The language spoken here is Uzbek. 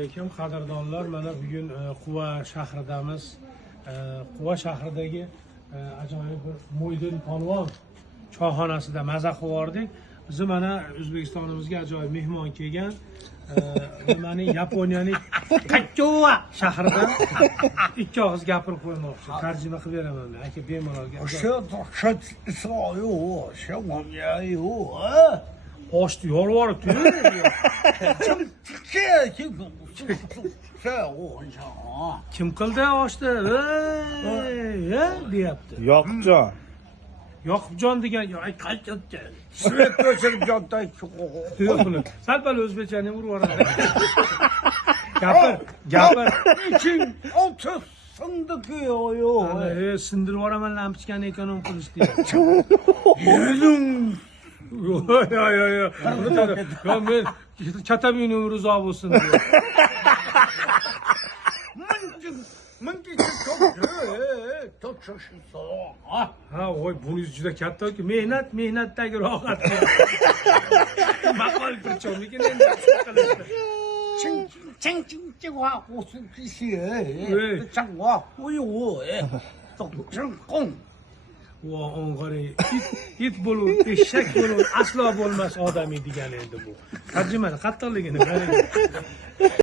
alaykum qadrdonlar. Mana bugun Quva shahridamiz. Quva shahridagi ajoyib bir Mo'ydin polvon choyxonasida maza qilib biz mana O'zbekistonimizga ajoyib mehmon kelgan. Nimaning Yaponiyaning Tokyo shahridan ikki og'iz gapirib qo'ymoqchi. Tarjima qilib beraman men. Aka bemalol gapir. Oshni yolvoribdi. Kim qildi oshni? Deyapti. Yoqubjon. Yoqubjon degan qaytdi. Svet ko'chirib jonday Yo'q, sal-pal o'zbekchani urib yuboradi. Gapir. İçin olsa sındık yo. Sindirib yuboraman lampochkani ekonom qilish deydi. Yedim. Yo'q. Yo men katabin umri uzoq bo'lsin dedi. Mıncık çok şaşırsa. Ha, voy buningiz juda katta-ku. Mehnatdagi rohat. Maqol qilchonmikin endi qilishdi. Ching wa olsun kişi. Chang wa uyu. Chang kong. Vo onqari it bo'lur, eshak bo'lur, aslo bo'lmas odamiy degan endi bu. Tarjimani qattiqligini qarang.